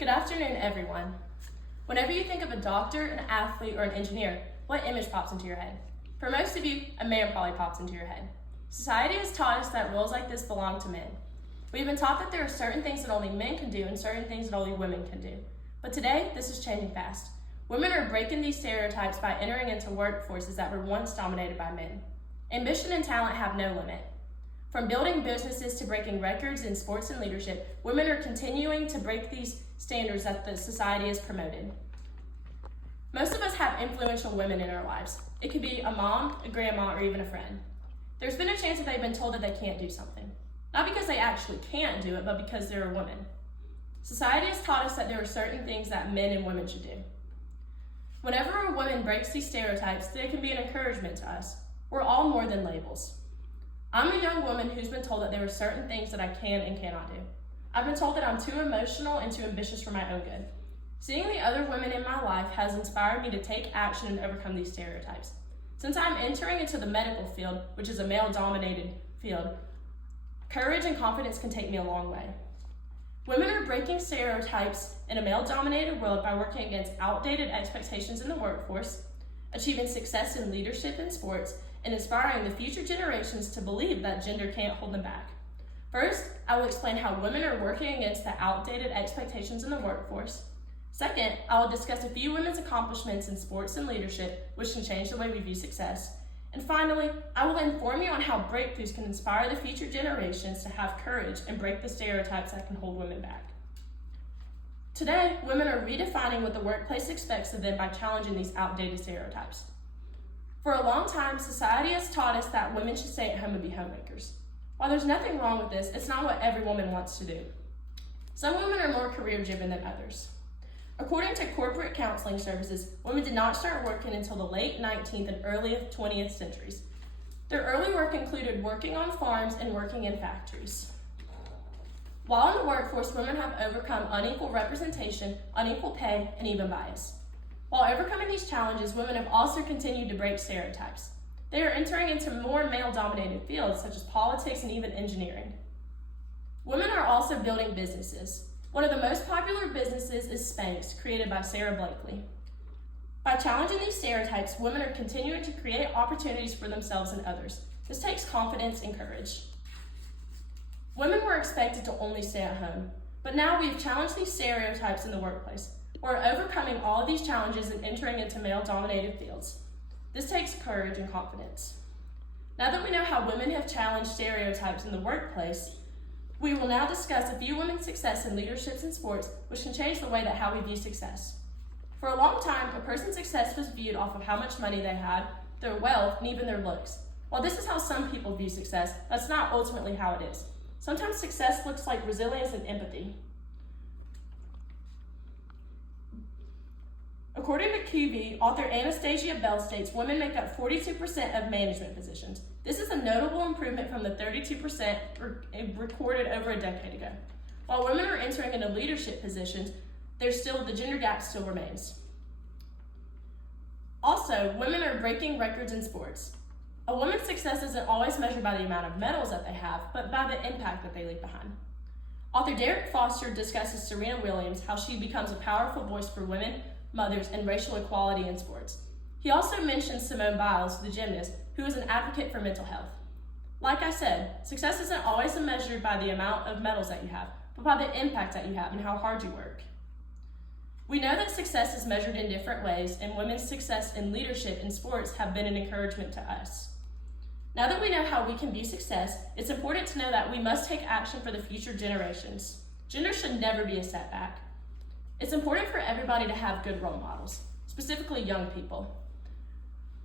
Good afternoon, everyone. Whenever you think of a doctor, an athlete, or an engineer, what image pops into your head? For most of you, a man probably pops into your head. Society has taught us that roles like this belong to men. We've been taught that there are certain things that only men can do and certain things that only women can do. But today, this is changing fast. Women are breaking these stereotypes by entering into workforces that were once dominated by men. Ambition and talent have no limit. From building businesses to breaking records in sports and leadership, women are continuing to break these standards that the society has promoted. Most of us have influential women in our lives. It could be a mom, a grandma, or even a friend. There's been a chance that they've been told that they can't do something. Not because they actually can't do it, but because they're a woman. Society has taught us that there are certain things that men and women should do. Whenever a woman breaks these stereotypes, they can be an encouragement to us. We're all more than labels. I'm a young woman who's been told that there are certain things that I can and cannot do. I've been told that I'm too emotional and too ambitious for my own good. Seeing the other women in my life has inspired me to take action and overcome these stereotypes. Since I'm entering into the medical field, which is a male-dominated field, courage and confidence can take me a long way. Women are breaking stereotypes in a male-dominated world by working against outdated expectations in the workforce, achieving success in leadership and sports, and inspiring the future generations to believe that gender can't hold them back. First, I will explain how women are working against the outdated expectations in the workforce. Second, I will discuss a few women's accomplishments in sports and leadership, which can change the way we view success. And finally, I will inform you on how breakthroughs can inspire the future generations to have courage and break the stereotypes that can hold women back. Today, women are redefining what the workplace expects of them by challenging these outdated stereotypes. For a long time, society has taught us that women should stay at home and be homemakers. While there's nothing wrong with this, it's not what every woman wants to do. Some women are more career-driven than others. According to corporate counseling services, women did not start working until the late 19th and early 20th centuries. Their early work included working on farms and working in factories. While in the workforce, women have overcome unequal representation, unequal pay, and even bias. While overcoming these challenges, women have also continued to break stereotypes. They are entering into more male-dominated fields such as politics and even engineering. Women are also building businesses. One of the most popular businesses is Spanx, created by Sarah Blakely. By challenging these stereotypes, women are continuing to create opportunities for themselves and others. This takes confidence and courage. Women were expected to only stay at home, but now we've challenged these stereotypes in the workplace. We're overcoming all of these challenges and entering into male-dominated fields. This takes courage and confidence. Now that we know how women have challenged stereotypes in the workplace, we will now discuss a few women's success in leadership and sports, which can change the way that how we view success. For a long time, a person's success was viewed off of how much money they had, their wealth, and even their looks. While this is how some people view success, that's not ultimately how it is. Sometimes success looks like resilience and empathy. According to QV, author Anastasia Bell states women make up 42% of management positions. This is a notable improvement from the 32% recorded over a decade ago. While women are entering into leadership positions, the gender gap still remains. Also, women are breaking records in sports. A woman's success isn't always measured by the amount of medals that they have, but by the impact that they leave behind. Author Derek Foster discusses Serena Williams, how she becomes a powerful voice for women, mothers, and racial equality in sports. He also mentions Simone Biles, the gymnast, who is an advocate for mental health. Like I said, success isn't always measured by the amount of medals that you have, but by the impact that you have and how hard you work. We know that success is measured in different ways, and women's success in leadership and sports have been an encouragement to us. Now that we know how we can view success, it's important to know that we must take action for the future generations. Gender should never be a setback. It's important for everybody to have good role models, specifically young people.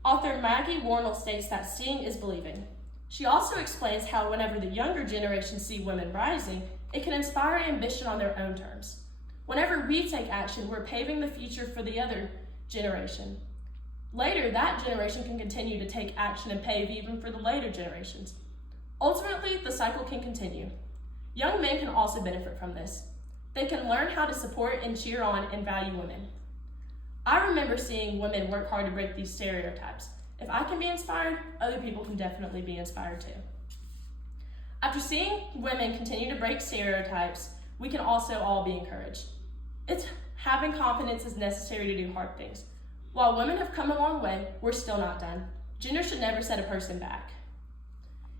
Author Maggie Warnell states that seeing is believing. She also explains how whenever the younger generation see women rising, it can inspire ambition on their own terms. Whenever we take action, we're paving the future for the other generation. Later, that generation can continue to take action and pave even for the later generations. Ultimately, the cycle can continue. Young men can also benefit from this. They can learn how to support and cheer on and value women. I remember seeing women work hard to break these stereotypes. If I can be inspired, other people can definitely be inspired too. After seeing women continue to break stereotypes, we can also all be encouraged. It's having confidence is necessary to do hard things. While women have come a long way, we're still not done. Gender should never set a person back.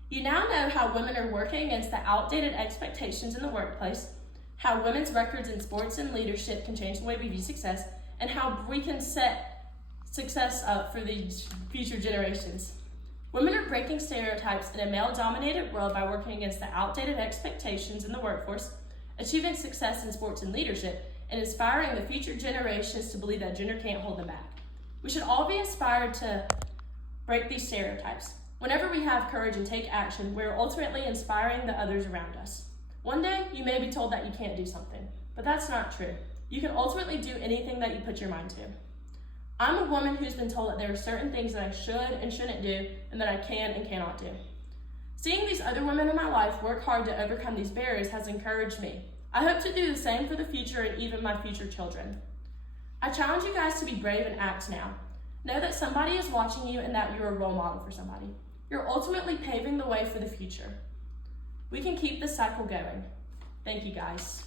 You now know how women are working against the outdated expectations in the workplace, how women's records in sports and leadership can change the way we view success, and how we can set success up for the future generations. Women are breaking stereotypes in a male-dominated world by working against the outdated expectations in the workforce, achieving success in sports and leadership, and inspiring the future generations to believe that gender can't hold them back. We should all be inspired to break these stereotypes. Whenever we have courage and take action, we are ultimately inspiring the others around us. One day, you may be told that you can't do something, but that's not true. You can ultimately do anything that you put your mind to. I'm a woman who's been told that there are certain things that I should and shouldn't do, and that I can and cannot do. Seeing these other women in my life work hard to overcome these barriers has encouraged me. I hope to do the same for the future and even my future children. I challenge you guys to be brave and act now. Know that somebody is watching you and that you're a role model for somebody. You're ultimately paving the way for the future. We can keep this cycle going. Thank you, guys.